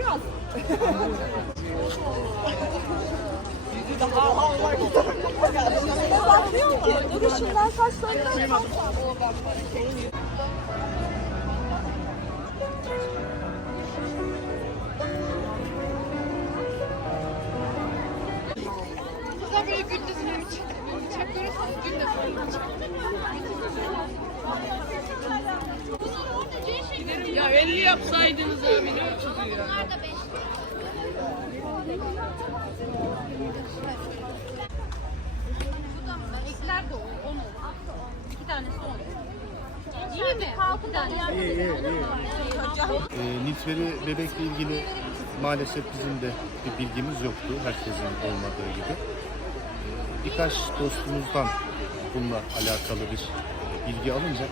olmaz. Duruşundan saçlarından Kızlar böyle gündüzüne bir çık. Bıçak görürseniz gündüz. Ya 50 yapsaydınız abi ne uçuyor ya. Ekler de o, 10 olur. İki tanesi 10. İyi mi? Altı tane. İyi iyi iyi. E, Nilüfer'i bebekle ilgili maalesef bizim de bir bilgimiz yoktu. Herkesin olmadığı gibi. E, birkaç dostumuzdan bununla alakalı bir bilgi alınca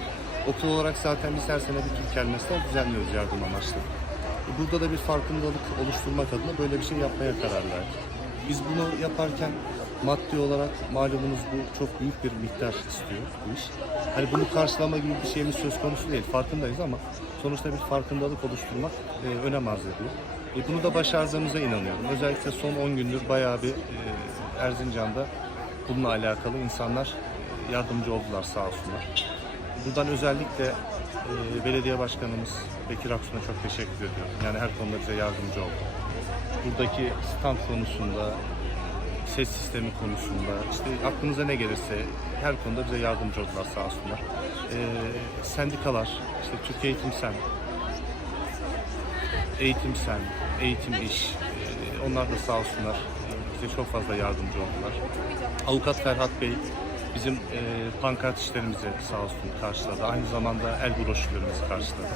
okul olarak zaten biz her sene bir tür kermesler düzenliyoruz yardım amaçlı. Burada da bir farkındalık oluşturmak adına böyle bir şey yapmaya karar verdik. Biz bunu yaparken maddi olarak malumunuz bu çok büyük bir miktar istiyor bu iş. Hani bunu karşılama gibi bir şeyimiz söz konusu değil. Farkındayız ama sonuçta bir farkındalık oluşturmak e, önem arz ediyor. E, bunu da başardığımıza inanıyorum. Özellikle son 10 gündür bayağı bir e, Erzincan'da bununla alakalı insanlar e, yardımcı oldular sağ olsunlar. Buradan özellikle e, belediye başkanımız Bekir Aksu'na çok teşekkür ediyorum. Yani her konuda bize yardımcı oldu. Buradaki stand konusunda, ses sistemi konusunda, işte aklınıza ne gelirse her konuda bize yardımcı oldular sağ olsunlar. E, sendikalar, işte Türkiye Eğitim Sen, Eğitim Sen, Eğitim İş, e, onlar da sağ olsunlar bize çok fazla yardımcı oldular. Avukat Ferhat Bey bizim e, pankart işlerimizi sağ olsun karşıladı. Aynı zamanda el broşürlerimizi karşıladı.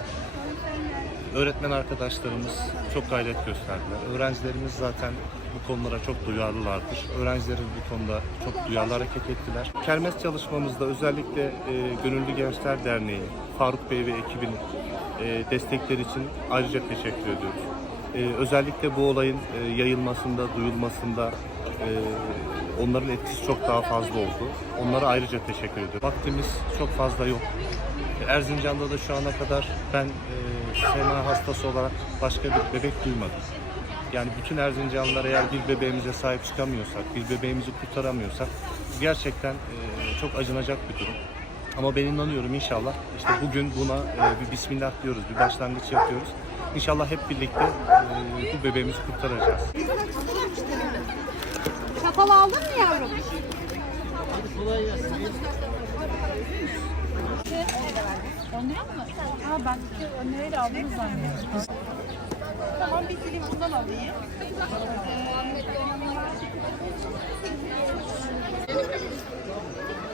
Öğretmen arkadaşlarımız çok gayret gösterdiler. Öğrencilerimiz zaten bu konulara çok duyarlılardır. Öğrencilerimiz bu konuda çok duyarlı hareket ettiler. Kermes çalışmamızda özellikle e, Gönüllü Gençler Derneği, Faruk Bey ve ekibin e, destekleri için ayrıca teşekkür ediyoruz. E, özellikle bu olayın e, yayılmasında, duyulmasında e, onların etkisi çok daha fazla oldu. Onlara ayrıca teşekkür ediyorum. Vaktimiz çok fazla yok. Erzincan'da da şu ana kadar ben e, SMA hastası olarak başka bir bebek duymadım. Yani bütün Erzincanlılar eğer bir bebeğimize sahip çıkamıyorsak, bir bebeğimizi kurtaramıyorsak gerçekten e, çok acınacak bir durum. Ama ben inanıyorum inşallah işte bugün buna e, bir bismillah diyoruz, bir başlangıç yapıyoruz. İnşallah hep birlikte e, bu bebeğimizi kurtaracağız. Çatal aldın mı yavrum? Onlira mı? Ha ben önleriyle aldınız zannediyorum. Tamam bir dilim bundan alayım. E,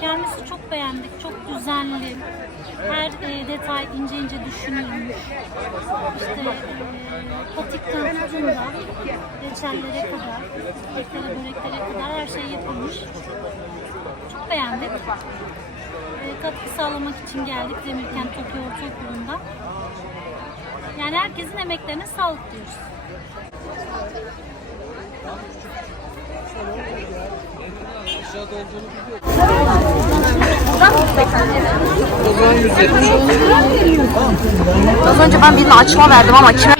Kermesi çok beğendik, çok düzenli. Her e, detay ince ince düşünülmüş. İşte e, patikten tutun reçellere kadar, keklere, böreklere kadar her şey yapılmış. Çok beğendik. E, katkı sağlamak için geldik Demirkent Tokyo Ortaokulu'nda. Yani herkesin emeklerine sağlık diyoruz. Az önce ben birine açma verdim ama kime?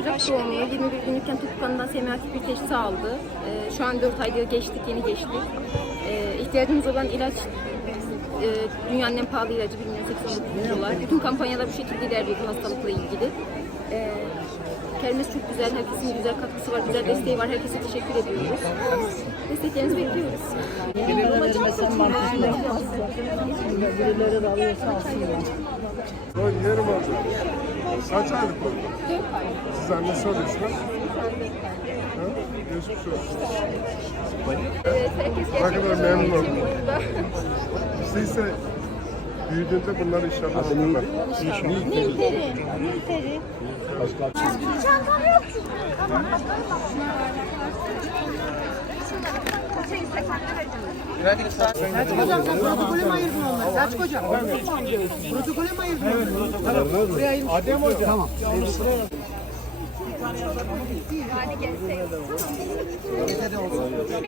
Ocak doğumlu, 21 günlükken tüp kanından semyatik bir teşhis aldı. Ee, şu an 4 ayda geçtik, yeni geçtik. Ee, ihtiyacımız olan ilaç e, dünyanın en pahalı ilacı 1 milyon 89 dolar. Bütün kampanyalar bu şekilde ilerliyor bu hastalıkla ilgili. E, kermes çok güzel, herkesin güzel katkısı var, güzel desteği var. Herkese teşekkür ediyoruz. Desteklerinizi bekliyoruz. Böyle yerim oldu. Kaç aylık oldu? Siz annesi oluyorsunuz. Geçmiş olsun. Evet, herkes Ne kadar gerçekten memnun oldum. burada. Siz ise büyüdüğünde bunları inşallah okurlar. Çantam yok. Tamam. Selçuk hocam sen protokole mi ayırdın onları? Selçuk hocam. Protokole mi ayırdın onları? Tamam. Buraya ayırmış. Adem hocam. Tamam. Yani gelseydi. Tamam.